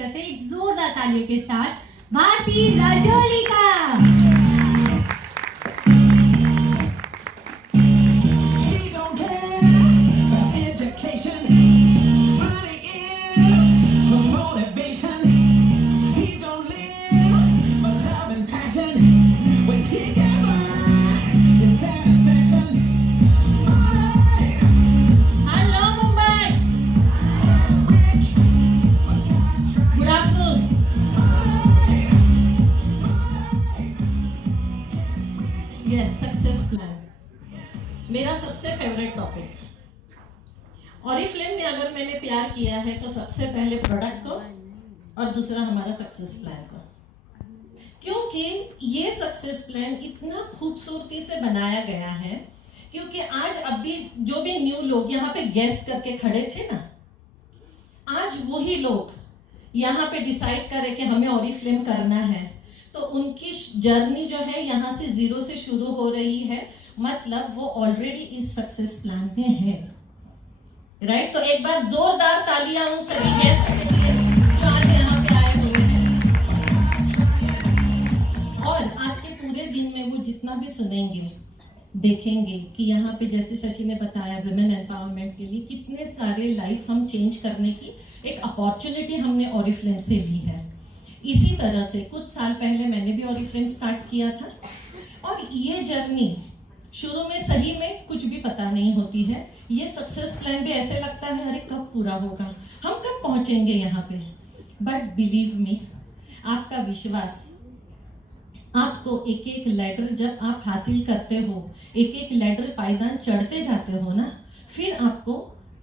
करते हैं एक जोरदार तालियों के साथ भारती राजौली का। सक्सेस प्लान मेरा सबसे फेवरेट टॉपिक। ऑरिफ्लेम में अगर मैंने प्यार किया है तो सबसे पहले प्रोडक्ट को और दूसरा हमारा सक्सेस प्लान को, क्योंकि ये सक्सेस प्लान इतना खूबसूरती से बनाया गया है। क्योंकि आज अभी जो भी न्यू लोग यहाँ पे गेस्ट करके खड़े थे ना, आज वही लोग यहाँ पे डिसाइड करे कि हमें ऑरिफ्लेम करना है, तो उनकी जर्नी जो है यहाँ से जीरो से शुरू हो रही है। मतलब वो ऑलरेडी इस सक्सेस प्लान में है, राइट। तो एक बार जोरदार तालियां उन सभी गेस्ट के लिए जो आज यहाँ पे आए हुए हैं। और आज के पूरे दिन में वो जितना भी सुनेंगे, देखेंगे कि यहाँ पे जैसे शशि ने बताया वुमेन एम्पावरमेंट के लिए कितने सारे लाइफ हम चेंज करने की एक अपॉर्चुनिटी हमने ऑरिफ्लेम से ली है। इसी तरह से कुछ साल पहले मैंने भी ऑरिफ्लेम स्टार्ट किया था, और ये जर्नी शुरू में सही में कुछ भी पता नहीं होती है। ये सक्सेस प्लान भी ऐसे लगता है अरे कब पूरा होगा, हम कब पहुंचेंगे यहाँ पे। बट बिलीव मी, आपका विश्वास, आपको एक एक लैडर जब आप हासिल करते हो, एक एक लैडर पायदान चढ़ते जाते हो ना, फिर आपको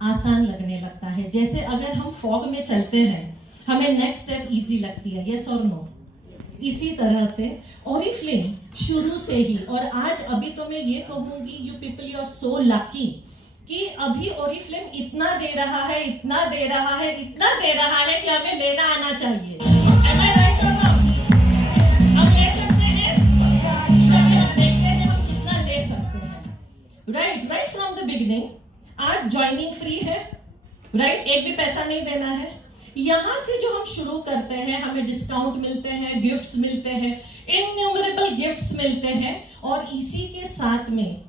आसान लगने लगता है। जैसे अगर हम फॉग में चलते हैं, हमें नेक्स्ट स्टेप इजी लगती है, यस और नो। इसी तरह से ऑरिफ्लेम शुरू से ही, और आज अभी तो मैं ये कहूंगी you people you are so lucky कि अभी ऑरिफ्लेम इतना दे रहा है, इतना दे रहा है, इतना दे रहा है कि हमें लेना आना चाहिए। Am I right or not? हम ले सकते हैं, हम देखते हैं हम कितना ले सकते हैं, राइट फ्रॉम द बिगिनिंग। आज ज्वाइनिंग फ्री है, राइट, एक भी पैसा नहीं देना है। यहाँ से जो हम शुरू करते हैं हमें डिस्काउंट मिलते हैं, गिफ्ट्स मिलते हैं, इन्यूमरेबल गिफ्ट्स मिलते हैं, और इसी के साथ में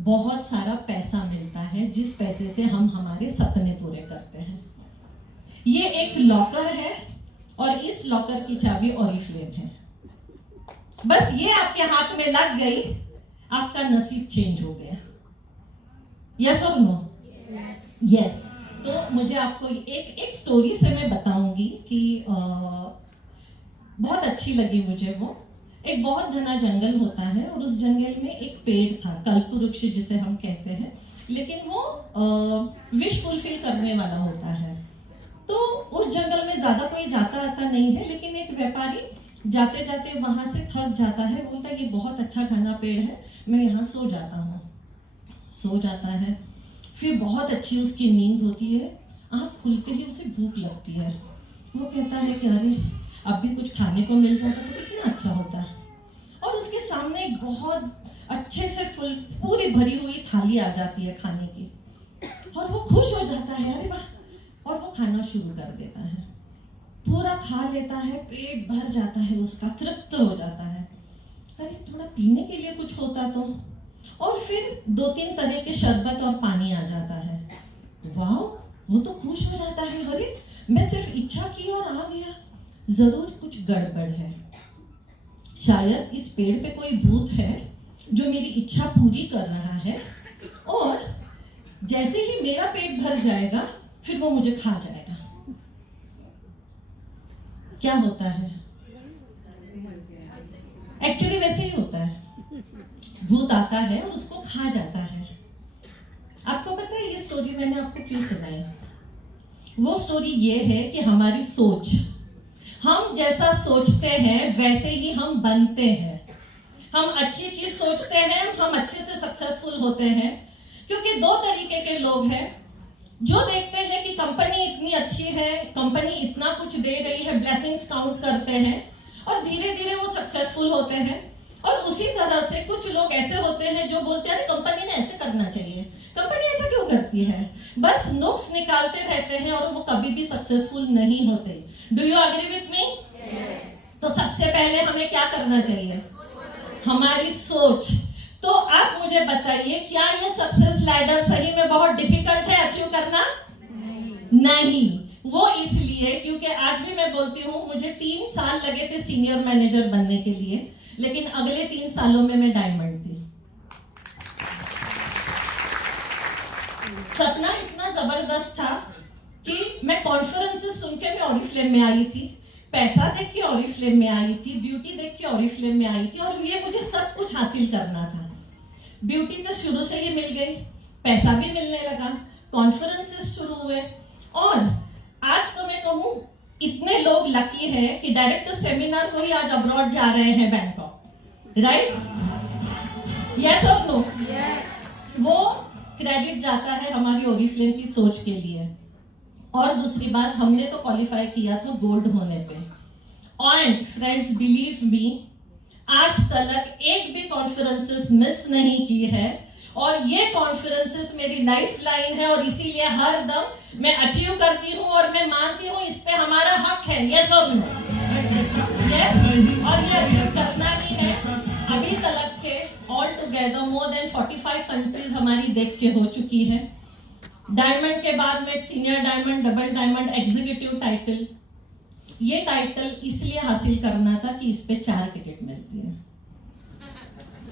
बहुत सारा पैसा मिलता है, जिस पैसे से हम हमारे सपने पूरे करते हैं। ये एक लॉकर है, और इस लॉकर की चाबी ऑरिफ्लेम है। बस ये आपके हाथ में लग गई, आपका नसीब चेंज हो गया। यस और नो? यस। तो मुझे आपको एक स्टोरी से मैं बताऊंगी कि बहुत अच्छी लगी मुझे वो। एक बहुत घना जंगल होता है, और उस जंगल में एक पेड़ था, कल्पवृक्ष जिसे हम कहते हैं, लेकिन वो विश फुलफिल करने वाला होता है। तो उस जंगल में ज्यादा कोई जाता आता नहीं है, लेकिन एक व्यापारी जाते जाते वहां से थक जाता है, बोलता है ये बहुत अच्छा घना पेड़ है, मैं यहाँ सो जाता हूँ। सो जाता है, फिर बहुत अच्छी उसकी नींद होती है, आँख खुलते ही उसे भूख लगती है। वो कहता है कि अरे अब भी कुछ खाने को मिल जाता तो कितना अच्छा होता है। और उसके सामने एक बहुत अच्छे से पूरी भरी हुई थाली आ जाती है खाने की, और वो खुश हो जाता है, अरे वाह, और वो खाना शुरू कर देता है। पूरा खा लेता है, पेट भर जाता है उसका, तृप्त हो जाता है। अरे थोड़ा पीने के लिए कुछ होता तो, और फिर 2-3 तरह के शरबत और पानी आ जाता है। वाह, वो तो खुश हो जाता है, अरे मैं सिर्फ इच्छा की और आ गया, जरूर कुछ गड़बड़ है। शायद इस पेड़ पे कोई भूत है जो मेरी इच्छा पूरी कर रहा है, और जैसे ही मेरा पेट भर जाएगा फिर वो मुझे खा जाएगा। क्या होता है? एक्चुअली वैसे ही होता है, भूत आता है और उसको खा जाता है। आपको पता है ये स्टोरी मैंने आपको क्यों सुनाई? वो स्टोरी ये है कि हमारी सोच, हम जैसा सोचते हैं वैसे ही हम बनते हैं। हम अच्छी चीज सोचते हैं, हम अच्छे से सक्सेसफुल होते हैं। क्योंकि 2 तरीके के लोग हैं, जो देखते हैं कि कंपनी इतनी अच्छी है, कंपनी इतना कुछ दे रही है, ब्लेसिंग्स काउंट करते हैं, और धीरे धीरे वो सक्सेसफुल होते हैं। और उसी तरह से कुछ लोग ऐसे होते हैं जो बोलते हैं कंपनी ने ऐसे करना चाहिए, कंपनी ऐसा क्यों करती है? बस नुक्स निकालते रहते हैं और वो कभी भी सक्सेसफुल नहीं होते। Do you agree with me? तो सबसे पहले हमें क्या करना चाहिए? हमारी सोच। तो आप मुझे बताइए, क्या ये सक्सेस लैडर सही में बहुत डिफिकल्ट है अचीव करना? नहीं। वो इसलिए क्योंकि आज भी मैं बोलती हूँ, मुझे 3 साल लगे थे सीनियर मैनेजर बनने के लिए, लेकिन अगले 3 सालों में मैं डायमंड थी। सपना इतना जबरदस्त था कि मैं कॉन्फ्रेंसेस सुन के मैं ऑरिफ्लेम में आई थी, पैसा देख के ऑरिफ्लेम में आई थी, ब्यूटी देख के ऑरिफ्लेम में आई थी, और ये मुझे सब कुछ हासिल करना था। ब्यूटी तो शुरू से ही मिल गई, पैसा भी मिलने लगा, कॉन्फ्रेंसेस शुरू हुए, और आज तो मैं कहूँ इतने लोग लकी हैं कि डायरेक्टर सेमिनार को ही आज अब्रॉड जा रहे हैं बैंकॉक, राइट? यस और नो? वो क्रेडिट जाता है हमारी ओरिफ्लेम की सोच के लिए। और दूसरी बात, हमने तो क्वालिफाई किया था गोल्ड होने पे। एंड फ्रेंड्स, बिलीव मी, आज तक एक भी कॉन्फ्रेंसेस मिस नहीं की है, और ये कॉन्फ्रेंसेस मेरी लाइफ लाइन है, और इसीलिए हर दम मैं अचीव करती हूँ, और मैं मानती हूँ इस पे हमारा हक है। यस और नो? यस। और ये अचीव करना भी है। अभी तक के all together more than 45 countries हमारी देख के हो चुकी है। डायमंड के बाद में senior diamond, double diamond, executive title. ये टाइटल इसलिए हासिल करना था कि इस पे 4 टिकट मिलती है।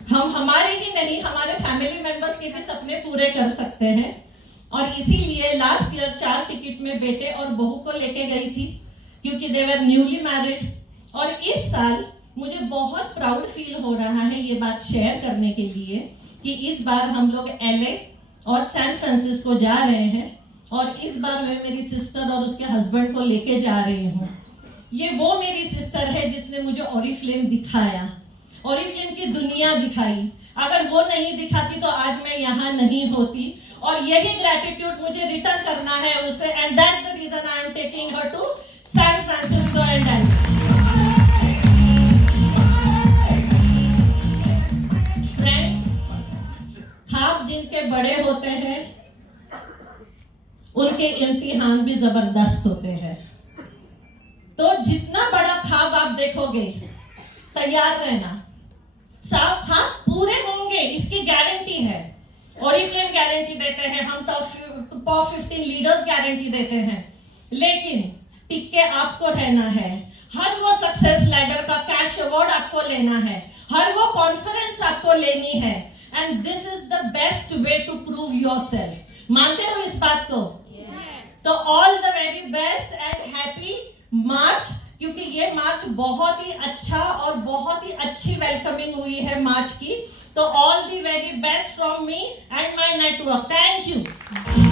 हम हमारे ही नहीं, हमारे फैमिली मेंबर्स के भी सपने पूरे कर सकते हैं, और इसीलिए लास्ट ईयर 4 टिकट में बेटे और बहू को लेके गई थी, क्योंकि दे वर न्यूली मैरिड। और इस साल मुझे बहुत प्राउड फील हो रहा है ये बात शेयर करने के लिए कि इस बार हम लोग LA और सैन फ्रांसिस्को जा रहे हैं, और इस बार मैं मेरी सिस्टर और उसके हस्बैंड को लेके जा रही हूँ। ये वो मेरी सिस्टर है जिसने मुझे ओरिफ्लेम दिखाया, ओरिफ्लेम की दुनिया दिखाई। अगर वो नहीं दिखाती तो आज मैं यहाँ नहीं होती, और यही ग्रैटिट्यूड मुझे रिटर्न करना है उसे, and that the reason I am taking her to San Francisco and LA। ख्वाब जिनके बड़े होते हैं उनके इम्तिहान भी जबरदस्त होते हैं। तो जितना बड़ा ख्वाब आप देखोगे, तैयार रहना, सब ख्वाब पूरे होंगे, इसकी गारंटी है। ओरिफ्लेम गारंटी देते हैं, हम टॉप 15 लीडर्स गारंटी देते हैं, लेकिन टिक के आपको रहना है। हर वो सक्सेस लैडर का कैश अवार्ड आपको लेना है, हर वो कॉन्फ्रेंस आपको लेनी है, and this is the best way to prove yourself. मानते हो इस बात को? तो all the very best and happy March, क्योंकि ये मार्च बहुत ही अच्छा और बहुत ही अच्छी वेलकमिंग हुई है मार्च की। तो all the very best from me and my network. Thank you.